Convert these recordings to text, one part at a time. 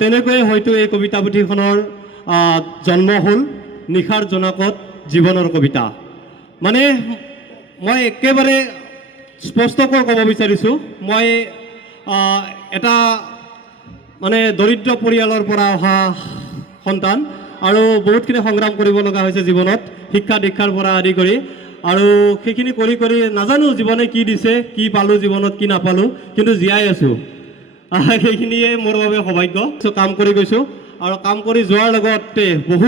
তেনেকৈয়ে হয়তো এই কবিতা পুথিখনৰ জন্ম হ'ল নিশাৰ জোনাকত জীৱনৰ কবিতা। মানে মই একেবাৰে স্পষ্টকৈ ক'ব বিচাৰিছোঁ, মই এটা মানে দৰিদ্ৰ পৰিয়ালৰ পৰা অহা সন্তান আৰু বহুতখিনি সংগ্ৰাম কৰিব লগা হৈছে জীৱনত, শিক্ষা দীক্ষাৰ পৰা আদি কৰি। আৰু সেইখিনি কৰি কৰি নাজানো জীৱনে কি দিছে, কি পালোঁ জীৱনত, কি নাপালোঁ, কিন্তু জীয়াই আছোঁ। সেইখিনিয়ে মোৰ বাবে সৌভাগ্য। কাম কৰি গৈছোঁ আৰু কাম কৰি যোৱাৰ লগতে বহু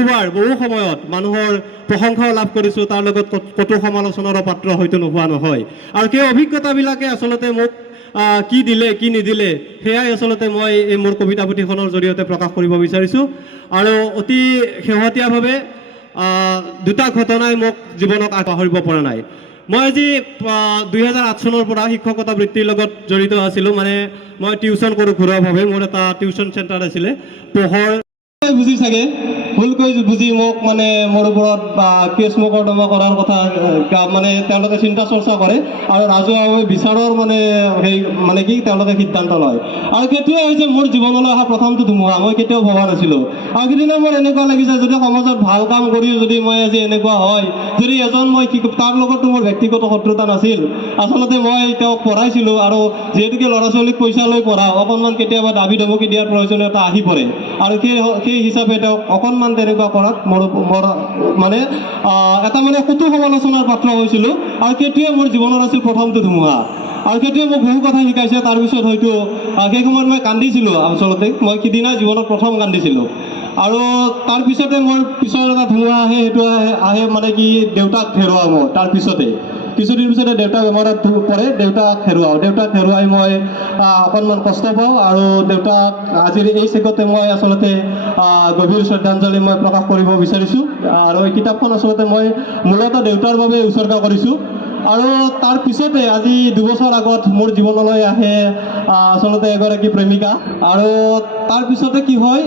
সময়ত মানুহৰ প্ৰশংসাও লাভ কৰিছোঁ, তাৰ লগত কটু সমালোচনাৰো পাত্ৰ হয়তো নোহোৱা নহয়। আৰু সেই অভিজ্ঞতাবিলাকে আচলতে মোক কি দিলে কি নিদিলে সেয়াই আচলতে মই এই মোৰ কবিতা পুথিখনৰ জৰিয়তে প্ৰকাশ কৰিব বিচাৰিছোঁ। আৰু অতি শেহতীয়াভাৱে দুটা ঘটনাই মোক জীৱনক পাহৰিব পৰা নাই। মই আজি 2008 চনৰ পৰা শিক্ষকতা বৃত্তিৰ লগত জড়িত আছিলোঁ। মানে মই টিউশ্যন কৰোঁ ঘৰুৱাভাৱে, মোৰ এটা টিউশ্যন চেণ্টাৰ আছিলে। পোহৰ বুজি চাগে ভুলকৈ বুজি মোক মানে মোৰ ওপৰত কেছ মোকৰ্দমা কৰাৰ কথা মানে তেওঁলোকে চিন্তা চৰ্চা কৰে আৰু ৰাজহুৱাভাৱে বিচাৰৰ মানে কি তেওঁলোকে সিদ্ধান্ত লয়। আৰু সেইটোৱে হৈছে মোৰ জীৱনলৈ অহা প্ৰথমটো ধুমুহা। মই কেতিয়াও ভবা নাছিলোঁ। আৰু সেইদিনা মোৰ এনেকুৱা লাগিছে যদি সমাজত ভাল কাম কৰি যদি মই আজি এনেকুৱা হয়, যদি এজন মই তাৰ লগতো মোৰ ব্যক্তিগত শত্ৰুতা নাছিল, আচলতে মই তেওঁক পঢ়াইছিলোঁ। আৰু যিহেতুকে ল'ৰা ছোৱালীক পইচা লৈ পঢ়াওঁ, অকণমান কেতিয়াবা দাবী ধমকি দিয়াৰ প্ৰয়োজনীয়তা আহি পৰে। আৰু সেই হিচাপে তেওঁক অকণমান তেনেকুৱা কৰাত মোৰ মানে এটা মানে কটু সমালোচনাৰ পাত্ৰ হৈছিলোঁ। আৰু সেইটোৱে মোৰ জীৱনৰ আছিল প্ৰথমটো ধুমুহা। আৰু সেইটোৱে মোক বহু কথা শিকাইছে। তাৰপিছত হয়তো সেই সময়ত মই কান্দিছিলোঁ। আচলতে মই সিদিনা জীৱনত প্ৰথম কান্দিছিলোঁ। আৰু তাৰপিছতে মোৰ পিছৰ এটা ধুমুহা আহে, সেইটো আহে মানে কি দেউতাক হেৰুৱা মোৰ। তাৰপিছতে কিছুদিন পিছতে দেউতাক বেমাৰত পৰে, দেউতাক হেৰুৱাই মই অকণমান কষ্ট পাওঁ। আৰু দেউতাক আজিৰ এই চেগতে মই আচলতে গভীৰ শ্ৰদ্ধাঞ্জলি মই প্ৰকাশ কৰিব বিচাৰিছোঁ। আৰু এই কিতাপখন আচলতে মই মূলতঃ দেউতাৰ বাবে উৎসৰ্গা কৰিছোঁ। আৰু তাৰ পিছতে আজি 2 বছৰ আগত মোৰ জীৱনলৈ আহে আচলতে এগৰাকী প্ৰেমিকা। আৰু তাৰপিছতে কি হয়,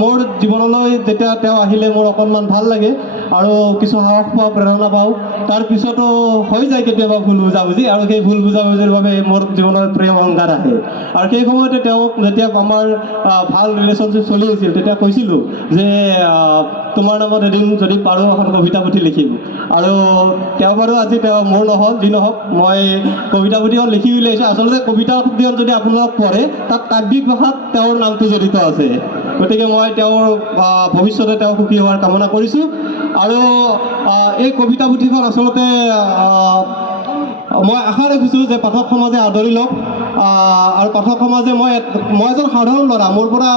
মোৰ জীৱনলৈ যেতিয়া তেওঁ আহিলে মোৰ অকণমান ভাল লাগে আৰু কিছু সাহস পাওঁ, প্ৰেৰণা পাওঁ। তাৰপিছতো হৈ যায় কেতিয়াবা ভুল বুজাবুজি, আৰু সেই ভুল বুজাবুজিৰ বাবে মোৰ জীৱনত প্ৰেম অহংকাৰ আহে। আৰু সেই সময়তে তেওঁক যেতিয়া আমাৰ ভাল ৰিলেশ্যনশ্বিপ চলি আছিল, তেতিয়া কৈছিলোঁ যে তোমাৰ নামত এদিন যদি পাৰোঁ এখন কবিতা পুথি লিখিম। আৰু তেওঁ বাৰু আজি মোৰ নহ'ল, যি নহওক মই কবিতা পুথিখন লিখি উলিয়াইছোঁ। আচলতে কবিতা পুথিখন যদি আপোনালোক পঢ়ে, তাত কাব্যিক ভাষাত তেওঁৰ নামটো জড়িত আছে। গতিকে মই তেওঁৰ ভৱিষ্যতে তেওঁ সুখী হোৱাৰ কামনা কৰিছোঁ। আৰু এই কবিতা পুথিখন আচলতে মই আশা ৰাখিছোঁ যে পাঠক সমাজে আদৰি লওক। আৰু পাঠক সমাজে মই এজন সাধাৰণ ল'ৰা, মোৰ পৰা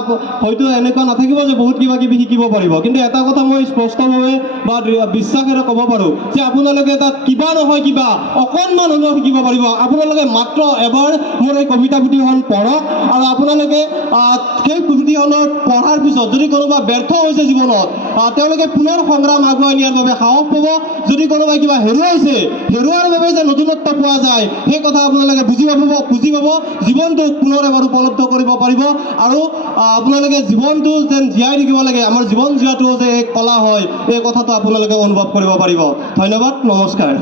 হয়তো এনেকুৱা নাথাকিব যে বহুত কিবা কিবি শিকিব পাৰিব, কিন্তু এটা কথা মই স্পষ্টভাৱে বা বিশ্বাসেৰে ক'ব পাৰোঁ যে আপোনালোকে তাত কিবা নহয় কিবা অকণমান হ'লেও শিকিব পাৰিব। আপোনালোকে মাত্ৰ এবাৰ মোৰ এই কবিতা পুথিখন পঢ়ক, আৰু আপোনালোকে সেই পুথিখনৰ পঢ়াৰ পিছত যদি কোনোবা ব্যৰ্থ হৈছে জীৱনত, তেওঁলোকে পুনৰ সংগ্ৰাম আগুৱাই নিয়াৰ বাবে সাহস পাব। যদি কোনোবাই কিবা হেৰুৱাইছে, হেৰুৱাৰ বাবে যে নতুনত্ব পোৱা যায়, সেই কথা আপোনালোকে বুজি পাব, জীৱনটো পুনৰ এবাৰ উপলব্ধ কৰিব পাৰিব। আৰু আপোনালোকে জীৱনটো যেন জীয়াই থাকিব লাগে, আমাৰ জীৱন জীয়াটো যে এক কলা হয়, এই কথাটো আপোনালোকে অনুভৱ কৰিব পাৰিব। ধন্যবাদ, নমস্কাৰ।